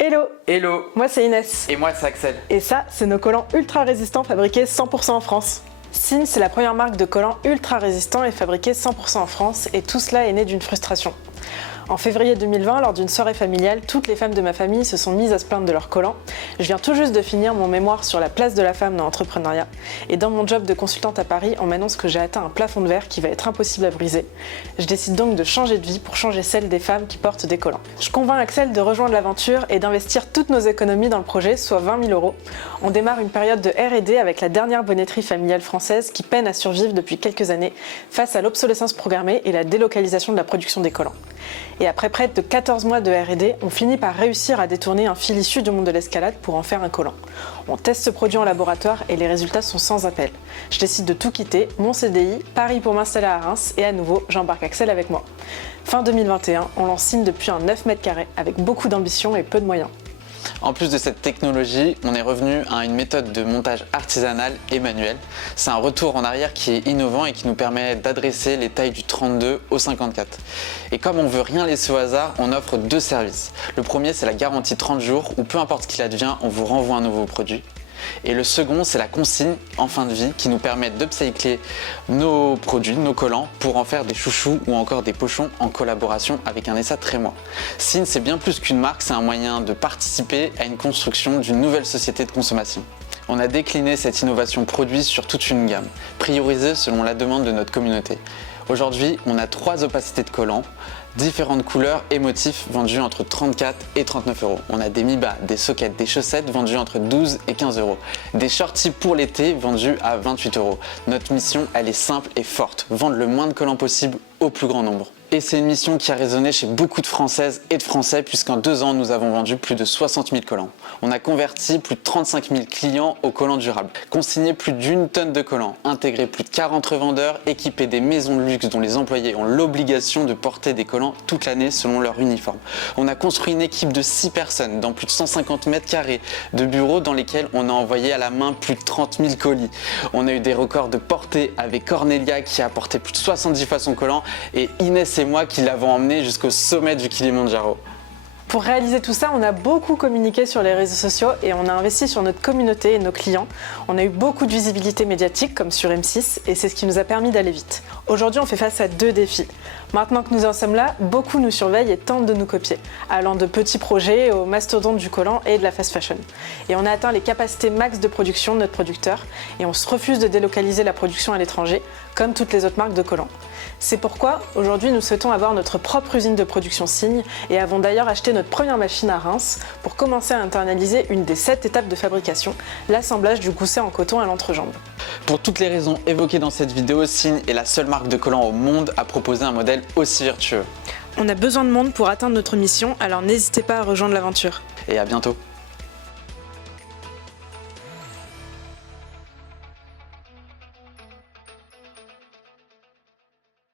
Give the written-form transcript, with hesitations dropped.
Hello, Hello, moi c'est Inès. et moi c'est Axel. Et ça, c'est nos collants ultra résistants fabriqués 100% en France. Signe, c'est la première marque de collants ultra résistants et fabriqués 100% en France, et tout cela est né d'une frustration. En février 2020, lors d'une soirée familiale, toutes les femmes de ma famille se sont mises à se plaindre de leurs collants. Je viens tout juste de finir mon mémoire sur la place de la femme dans l'entrepreneuriat. Et dans mon job de consultante à Paris, on m'annonce que j'ai atteint un plafond de verre qui va être impossible à briser. Je décide donc de changer de vie pour changer celle des femmes qui portent des collants. Je convainc Axel de rejoindre l'aventure et d'investir toutes nos économies dans le projet, soit 20 000 €. On démarre une période de R&D avec la dernière bonnetterie familiale française qui peine à survivre depuis quelques années face à l'obsolescence programmée et la délocalisation de la production des collants. Et après près de 14 mois de R&D, on finit par réussir à détourner un fil issu du monde de l'escalade pour en faire un collant. On teste ce produit en laboratoire et les résultats sont sans appel. Je décide de tout quitter, mon CDI, Paris pour m'installer à Reims et à nouveau, j'embarque Axel avec moi. Fin 2021, on lance Signe depuis un 9 mètres carrés avec beaucoup d'ambition et peu de moyens. En plus de cette technologie, on est revenu à une méthode de montage artisanal et manuel. C'est un retour en arrière qui est innovant et qui nous permet d'adresser les tailles du 32 au 54. Et comme on veut rien laisser au hasard, on offre deux services. Le premier, c'est la garantie 30 jours où peu importe ce qu'il advient, on vous renvoie un nouveau produit. Et le second, c'est la consigne en fin de vie qui nous permet d'upcycler nos produits, nos collants, pour en faire des chouchous ou encore des pochons en collaboration avec un Essa Trémois. Signe, c'est bien plus qu'une marque, c'est un moyen de participer à une construction d'une nouvelle société de consommation. On a décliné cette innovation produit sur toute une gamme, priorisée selon la demande de notre communauté. Aujourd'hui, on a 3 opacités de collants, différentes couleurs et motifs vendus entre 34 et 39 €. On a des mi-bas, des sockets, des chaussettes vendus entre 12 et 15 €. Des shorties pour l'été vendus à 28 €. Notre mission, elle est simple et forte, vendre le moins de collants possible au plus grand nombre. Et c'est une mission qui a résonné chez beaucoup de Françaises et de Français puisqu'en 2 ans, nous avons vendu plus de 60 000 collants. On a converti plus de 35 000 clients aux collants durables, consigné plus d'1 tonne de collants, intégré plus de 40 revendeurs, équipé des maisons de luxe dont les employés ont l'obligation de porter des collants toute l'année selon leur uniforme. On a construit une équipe de 6 personnes dans plus de 150 mètres carrés de bureaux dans lesquels on a envoyé à la main plus de 30 000 colis. On a eu des records de portée avec Cornelia qui a porté plus de 70 fois son collant et Inès et moi qui l'avons emmené jusqu'au sommet du Kilimandjaro. Pour réaliser tout ça, on a beaucoup communiqué sur les réseaux sociaux et on a investi sur notre communauté et nos clients. On a eu beaucoup de visibilité médiatique comme sur M6 et c'est ce qui nous a permis d'aller vite. Aujourd'hui, on fait face à 2 défis. Maintenant que nous en sommes là, beaucoup nous surveillent et tentent de nous copier, allant de petits projets aux mastodontes du collant et de la fast fashion. Et on a atteint les capacités max de production de notre producteur et on se refuse de délocaliser la production à l'étranger, comme toutes les autres marques de collants. C'est pourquoi, aujourd'hui, nous souhaitons avoir notre propre usine de production Signe et avons d'ailleurs acheté notre première machine à Reims pour commencer à internaliser une des 7 étapes de fabrication, l'assemblage du gousset en coton à l'entrejambe. Pour toutes les raisons évoquées dans cette vidéo, Signe est la seule marque de collants au monde à proposer un modèle aussi vertueux. On a besoin de monde pour atteindre notre mission, alors n'hésitez pas à rejoindre l'aventure. Et à bientôt.